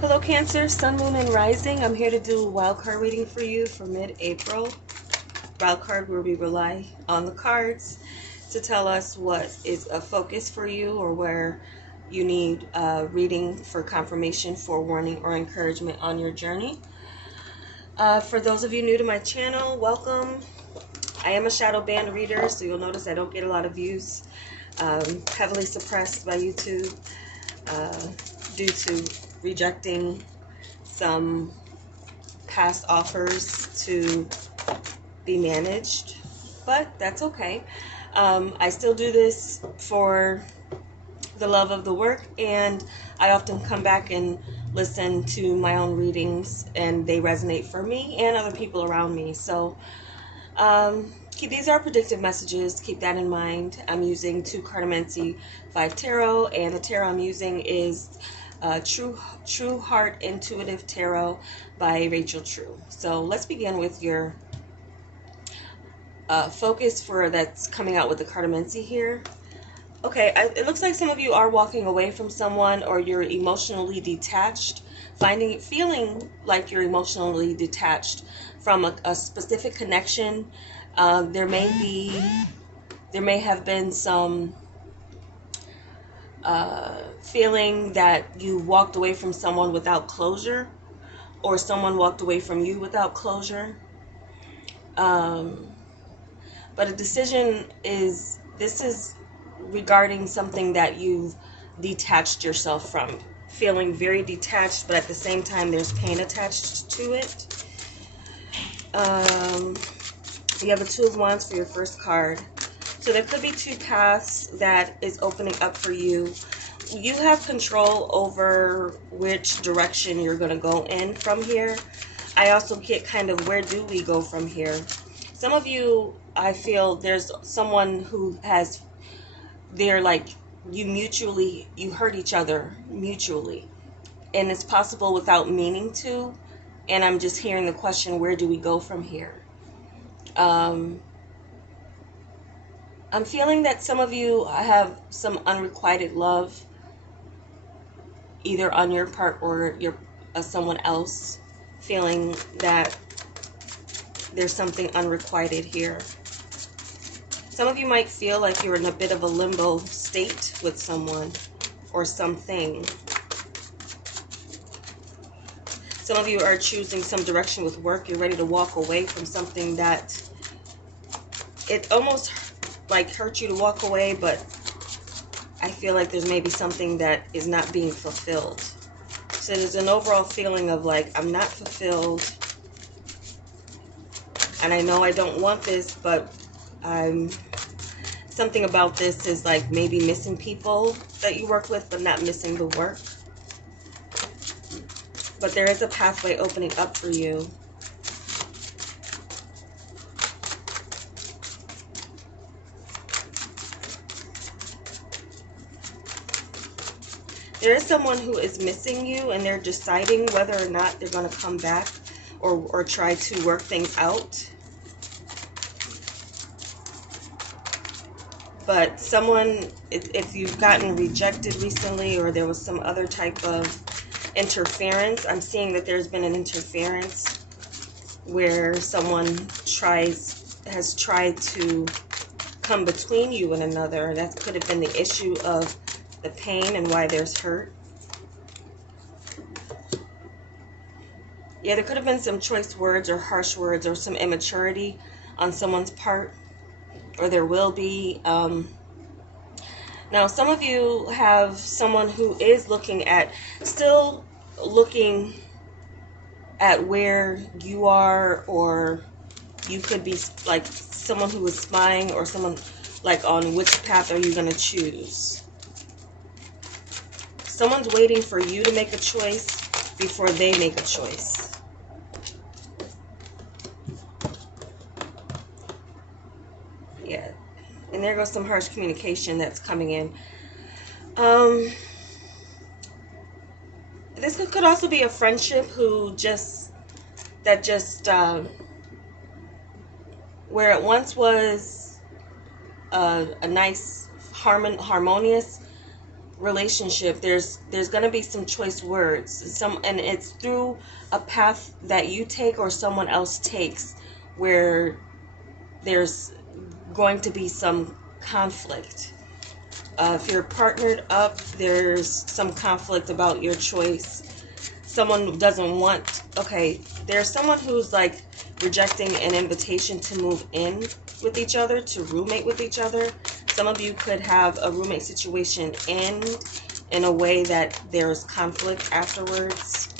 Hello Cancer, Sun, Moon, and Rising. I'm here to do a wild card reading for you for mid-April. Wild card where we rely on the cards to tell us what is a focus for you or where you need reading for confirmation, forewarning, or encouragement on your journey. For those of you new to my channel, welcome. I am a shadow band reader, so you'll notice I don't get a lot of views. Heavily suppressed by YouTube due to rejecting some past offers to be managed, but that's okay. I still do this for the love of the work, and I often come back and listen to my own readings, and they resonate for me and other people around me. So these are predictive messages. Keep that in mind. I'm using 2 Cartomancy 5 Tarot, and the tarot I'm using is True Heart Intuitive Tarot by Rachel True. So let's begin with your focus for that's coming out with the Cartomancy here. Okay, it looks like some of you are walking away from someone, or you're emotionally detached, feeling like you're emotionally detached from a specific connection. There may have been some feeling that you walked away from someone without closure, or someone walked away from you without closure. But a decision is regarding something that you've detached yourself from, feeling very detached, but at the same time there's pain attached to it. You have a 2 of Wands for your first card. So there could be 2 paths that is opening up for you. You have control over which direction you're going to go in from here. I also get kind of, where do we go from here? Some of you, I feel there's someone who has, they're like, you hurt each other mutually. And it's possible without meaning to. And I'm just hearing the question, where do we go from here? I'm feeling that some of you have some unrequited love, either on your part or someone else, feeling that there's something unrequited here. Some of you might feel like you're in a bit of a limbo state with someone or something. Some of you are choosing some direction with work. You're ready to walk away from something that it almost like hurt you to walk away, but I feel like there's maybe something that is not being fulfilled. So there's an overall feeling of like, I'm not fulfilled, and I know I don't want this, but something about this is like maybe missing people that you work with, but not missing the work. But there is a pathway opening up for you. There is someone who is missing you, and they're deciding whether or not they're going to come back or try to work things out. But someone, if you've gotten rejected recently, or there was some other type of interference, I'm seeing that there's been an interference where someone has tried to come between you and another. That could have been the issue of the pain and why there's hurt. Yeah, there could have been some choice words or harsh words or some immaturity on someone's part, or there will be. Now, some of you have someone who is still looking at where you are, or you could be like someone who is spying, or someone like on which path are you going to choose. Someone's waiting for you to make a choice before they make a choice. Yeah. And there goes some harsh communication that's coming in. This could also be a friendship where it once was a nice, harmonious relationship, there's going to be some choice words, and it's through a path that you take or someone else takes, where there's going to be some conflict. If you're partnered up, there's some conflict about your choice. Someone doesn't want, okay, there's someone who's like rejecting an invitation to move in with each other, to roommate with each other. Some of you could have a roommate situation end in a way that there's conflict afterwards,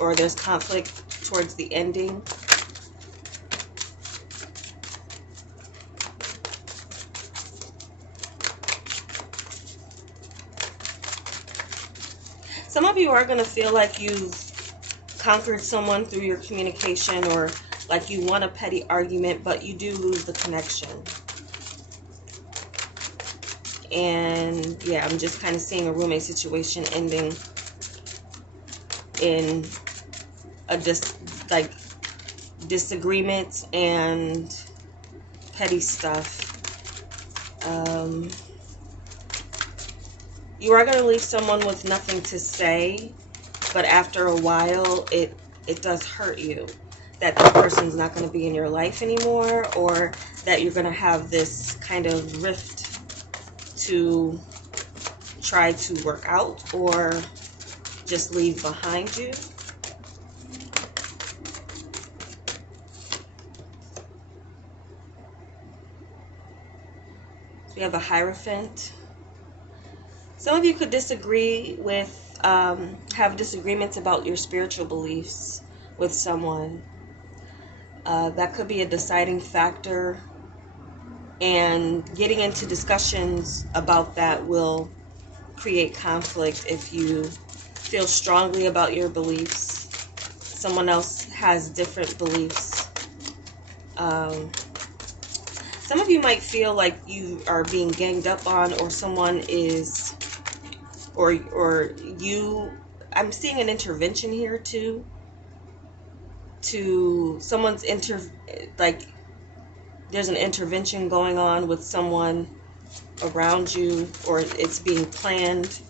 or there's conflict towards the ending. Some of you are going to feel like you've conquered someone through your communication, or like you won a petty argument, but you do lose the connection. And yeah, I'm just kind of seeing a roommate situation ending in a disagreement and petty stuff. You are going to leave someone with nothing to say, but after a while, it does hurt you that this person's not going to be in your life anymore, or that you're going to have this kind of rift to try to work out or just leave behind you. So we have a Hierophant. Some of you could disagree with, have disagreements about your spiritual beliefs with someone. That could be a deciding factor, and getting into discussions about that will create conflict if you feel strongly about your beliefs. Someone else has different beliefs. Some of you might feel like you are being ganged up on, or someone is, or you, I'm seeing an intervention here too. To someone's there's an intervention going on with someone around you, or it's being planned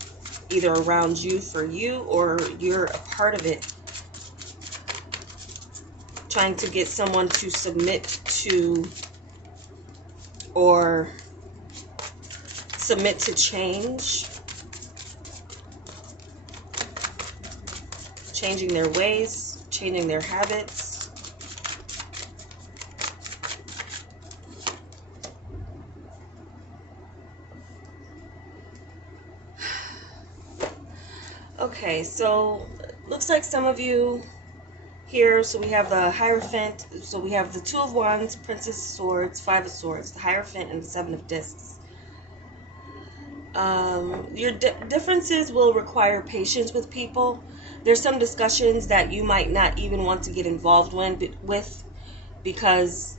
either around you for you, or you're a part of it. Trying to get someone to submit to, or submit to change. Changing their ways, changing their habits. Okay, so looks like some of you here, so we have the Hierophant, so we have the Two of Wands, Princess of Swords, Five of Swords, the Hierophant, and the Seven of Discs. Your differences will require patience with people. There's some discussions that you might not even want to get involved with, because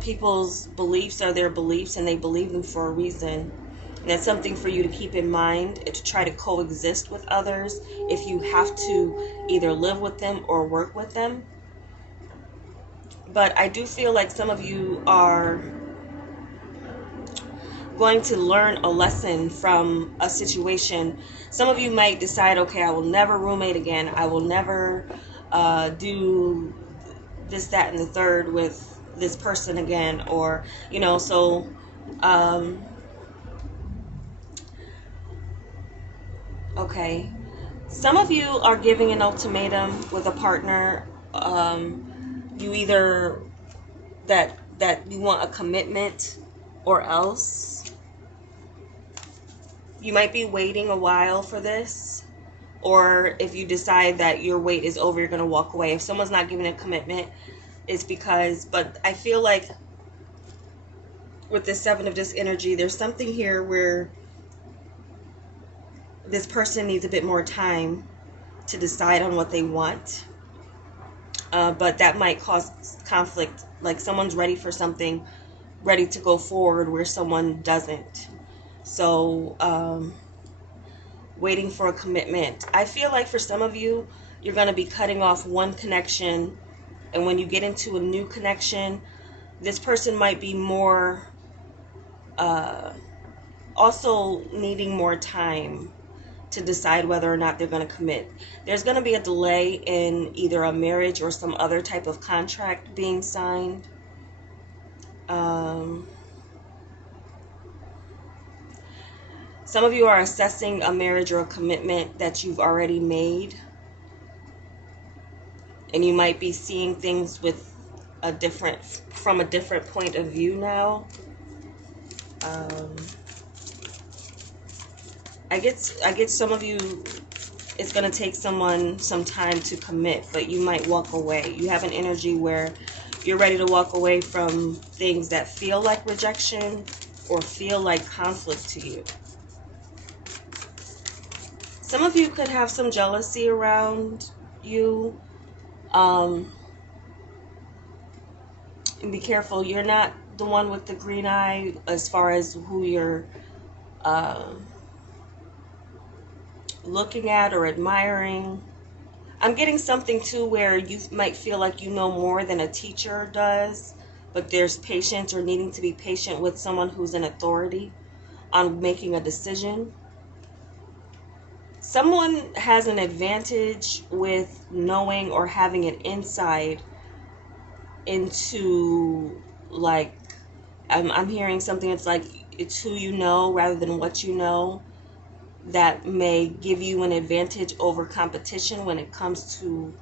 people's beliefs are their beliefs, and they believe them for a reason. And that's something for you to keep in mind, to try to coexist with others if you have to either live with them or work with them. But I do feel like some of you are going to learn a lesson from a situation. Some of you might decide, okay, I will never roommate again. I will never do this, that, and the third with this person again. Or, you know, so okay. Some of you are giving an ultimatum with a partner. You either that you want a commitment, or else. You might be waiting a while for this, or if you decide that your wait is over, you're going to walk away. If someone's not giving a commitment, it's because, but I feel like with this Seven of Discs energy, there's something here where this person needs a bit more time to decide on what they want. But that might cause conflict. Like someone's ready for something, ready to go forward, where someone doesn't. So, waiting for a commitment. I feel like for some of you, you're going to be cutting off one connection. And when you get into a new connection, this person might be more also needing more time to decide whether or not they're going to commit. There's going to be a delay in either a marriage or some other type of contract being signed. Some of you are assessing a marriage or a commitment that you've already made, and you might be seeing things with from a different point of view now. I get some of you, it's going to take someone some time to commit, but you might walk away. You have an energy where you're ready to walk away from things that feel like rejection or feel like conflict to you. Some of you could have some jealousy around you. And be careful, you're not the one with the green eye as far as who you're looking at or admiring. I'm getting something too where you might feel like you know more than a teacher does, but there's patience or needing to be patient with someone who's in authority on making a decision. Someone has an advantage with knowing or having an insight into, like, I'm hearing something that's like it's who you know rather than what you know, that may give you an advantage over competition when it comes to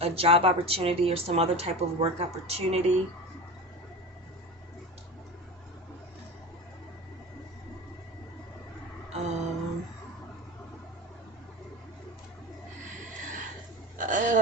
a job opportunity or some other type of work opportunity.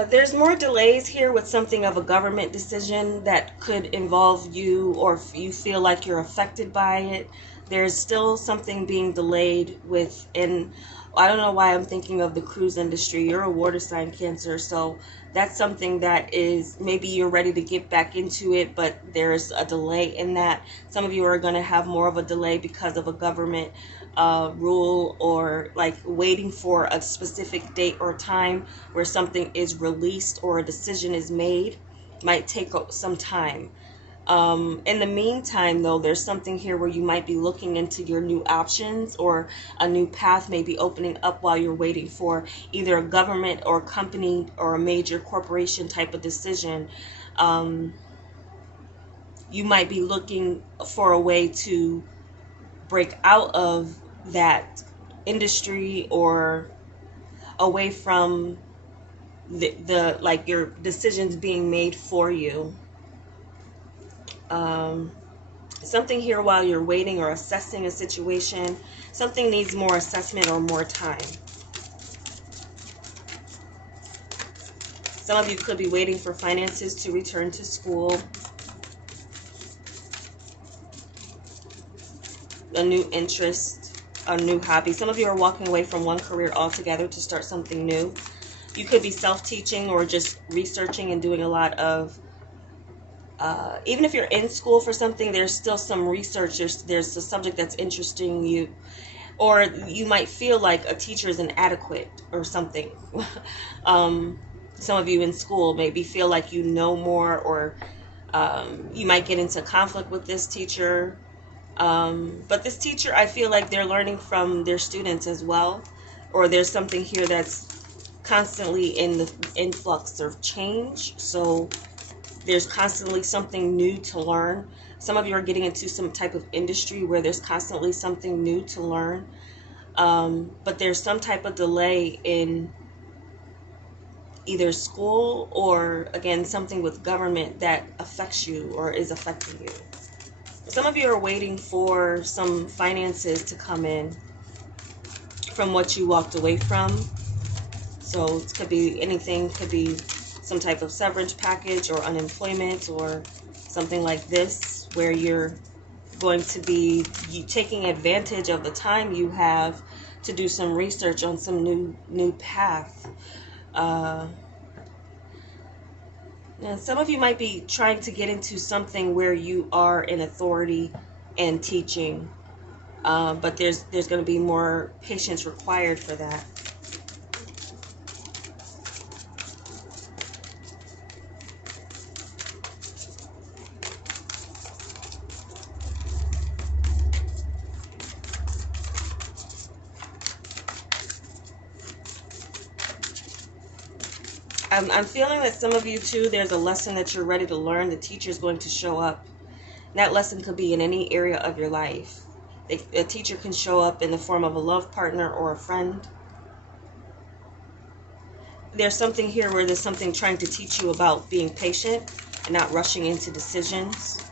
There's more delays here with something of a government decision that could involve you, or if you feel like you're affected by it. There's still something being delayed with, and I don't know why I'm thinking of the cruise industry. You're a water sign, Cancer, so that's something that is, maybe you're ready to get back into it, but there's a delay in that. Some of you are going to have more of a delay because of a government rule, or like waiting for a specific date or time where something is released or a decision is made. Might take some time. In the meantime, though, there's something here where you might be looking into your new options, or a new path may be opening up while you're waiting for either a government or company or a major corporation type of decision. You might be looking for a way to break out of that industry or away from the like your decisions being made for you. Something here while you're waiting or assessing a situation, something needs more assessment or more time. Some of you could be waiting for finances to return to school, a new interest, a new hobby. Some of you are walking away from one career altogether to start something new. You could be self-teaching or just researching and doing a lot of even if you're in school for something, there's still some research, there's a subject that's interesting you, or you might feel like a teacher is inadequate or something. Some of you in school maybe feel like you know more, or you might get into conflict with this teacher. But this teacher, I feel like they're learning from their students as well, or there's something here that's constantly in the influx of change. So there's constantly something new to learn. Some of you are getting into some type of industry where there's constantly something new to learn. But there's some type of delay in either school or, again, something with government that affects you or is affecting you. Some of you are waiting for some finances to come in from what you walked away from. So it could be anything, could be some type of severance package or unemployment or something like this, where you're going to be taking advantage of the time you have to do some research on some new path. Now, some of you might be trying to get into something where you are in authority and teaching, but there's going to be more patience required for that. I'm feeling that some of you too, there's a lesson that you're ready to learn. The teacher is going to show up. That lesson could be in any area of your life. A teacher can show up in the form of a love partner or a friend. There's something here where there's something trying to teach you about being patient and not rushing into decisions,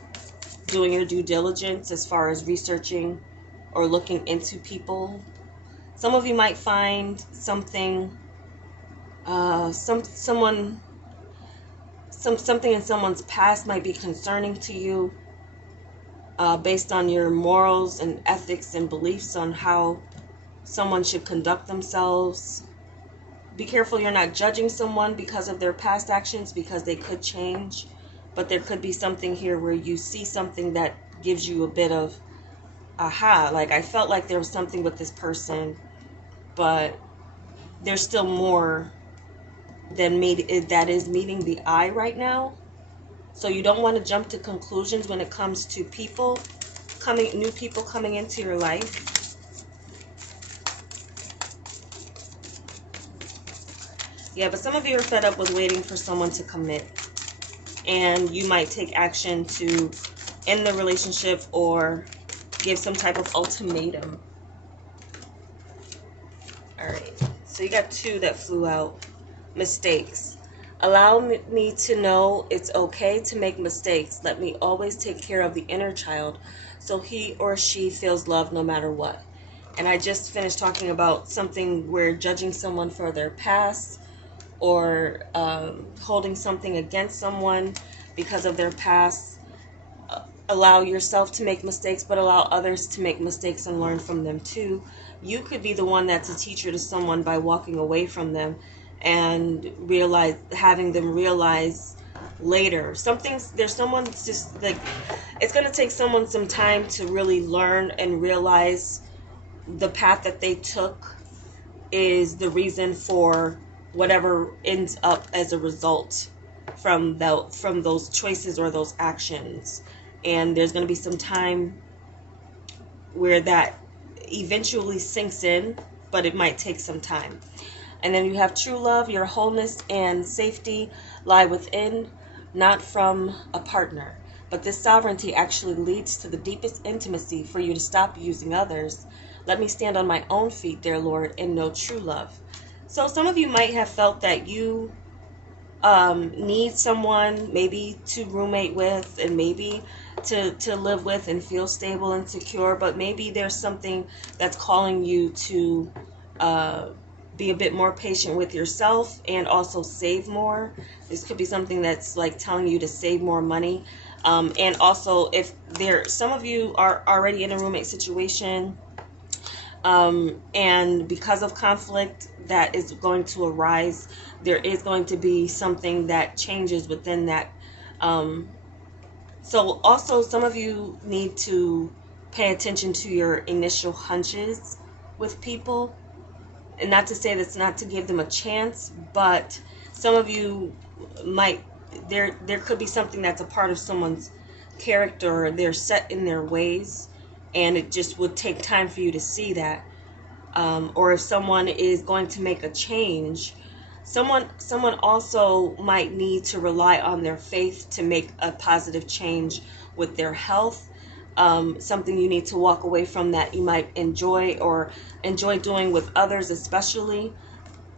doing your due diligence as far as researching or looking into people. Some of you might find something, something in someone's past might be concerning to you, based on your morals and ethics and beliefs on how someone should conduct themselves. Be careful you're not judging someone because of their past actions, because they could change. But there could be something here where you see something that gives you a bit of aha, like I felt like there was something with this person, but there's still more than that is meeting the eye right now. So you don't want to jump to conclusions when it comes to new people coming into your life. Yeah, but some of you are fed up with waiting for someone to commit. And you might take action to end the relationship or give some type of ultimatum. Alright, so you got 2 that flew out. Mistakes. Allow me to know it's okay to make mistakes. Let me always take care of the inner child so he or she feels loved no matter what. And I just finished talking about something where judging someone for their past, or holding something against someone because of their past. Allow yourself to make mistakes, but allow others to make mistakes and learn from them too. You could be the one that's a teacher to someone by walking away from them and having them realize later. There's someone just like, it's going to take someone some time to really learn and realize the path that they took is the reason for whatever ends up as a result from those choices or those actions. And there's going to be some time where that eventually sinks in, but it might take some time. And then you have true love. Your wholeness and safety lie within, not from a partner. But this sovereignty actually leads to the deepest intimacy for you to stop using others. Let me stand on my own feet, dear Lord, and know true love. So some of you might have felt that you need someone maybe to roommate with and maybe to live with and feel stable and secure, but maybe there's something that's calling you to be a bit more patient with yourself and also save more. This could be something that's like telling you to save more money. And also, if some of you are already in a roommate situation, and because of conflict that is going to arise, there is going to be something that changes within that. So also, some of you need to pay attention to your initial hunches with people. And not to say that's not to give them a chance, but some of you might, there could be something that's a part of someone's character, or they're set in their ways, and it just would take time for you to see that. Or if someone is going to make a change, someone also might need to rely on their faith to make a positive change with their health. Something you need to walk away from that you might enjoy doing with others, especially.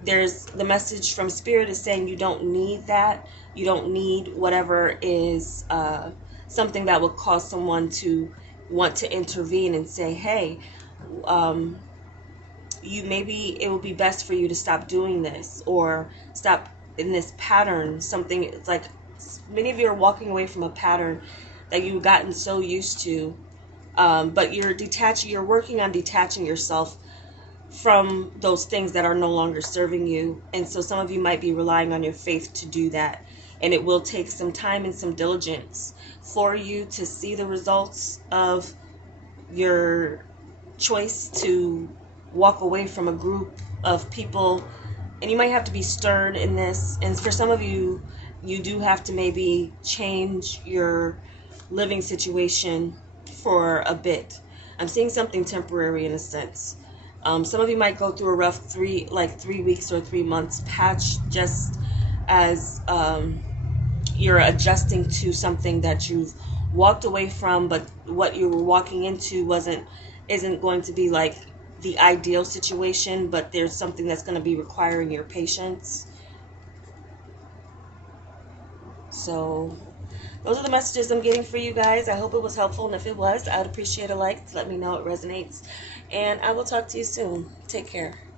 There's the message from Spirit is saying you don't need that. You don't need whatever is something that would cause someone to want to intervene and say, hey, maybe it would be best for you to stop doing this or stop in this pattern. Something, it's like many of you are walking away from a pattern that you've gotten so used to, but you're working on detaching yourself from those things that are no longer serving you. And so some of you might be relying on your faith to do that, and it will take some time and some diligence for you to see the results of your choice to walk away from a group of people. And you might have to be stern in this, and for some of you, you do have to maybe change your living situation for a bit. I'm seeing something temporary in a sense. Some of you might go through a rough 3 weeks or 3 months patch, just as you're adjusting to something that you've walked away from, but what you were walking into isn't going to be like the ideal situation, but there's something that's going to be requiring your patience. So those are the messages I'm getting for you guys. I hope it was helpful, and if it was, I'd appreciate a like to let me know it resonates. And I will talk to you soon. Take care.